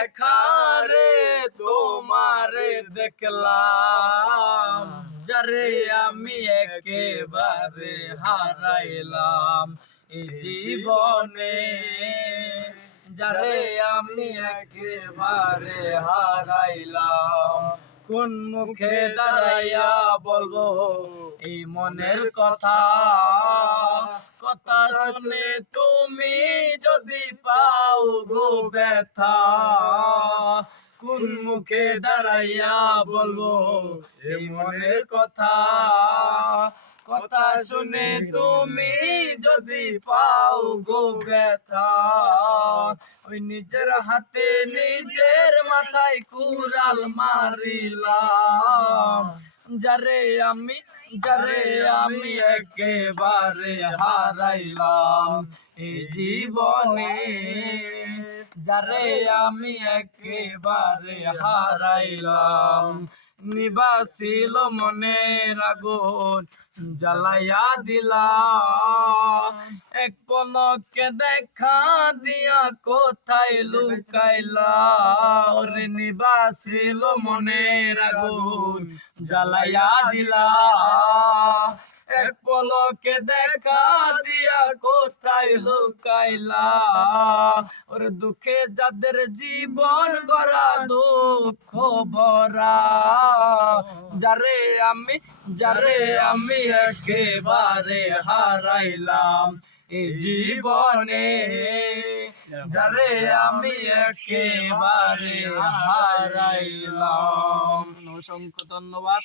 দেখারে তোমারে দেখলাম, যারে আমি একেবারে হারাইলাম এই জীবনে, যারে আমি একেবারে হারাইলাম। কোন মুখে দাঁড়াইয়া বলবো এই মনের কথা, কথা শুনে তুমি যদি পাও গো ব্যথা। কোন মুখে দাঁড়াইয়া বলবো এই মনের কথা, কথা শুনে তুমি যদি পাও গো ব্যথা। ওই নিজের হাতে নিজের মাথায় কুড়াল মারিলাম, যারে আমি একেবারে হারাইলাম এই জীবনে, যারে আমি একেবারে হারাইলাম। নিবাসিল মনের আগুন জ্বালাইয়া দিলা, এক পলকে দেখা দিয়া কোথায় লুকাইলা। ওরে নিবাসিল মনের আগুন জ্বালাইয়া দিলা, এক পলকে দেখা দিয়া কোথায় লুকাইলা। ওরে দুঃখে যাদের জীবন গড়া দুঃখ ভরা, যারে আমি একেবারে হারাইলাম এই জীবনে, যারে আমি একেবারে হারাইলাম। অসংখ্য ধন্যবাদ।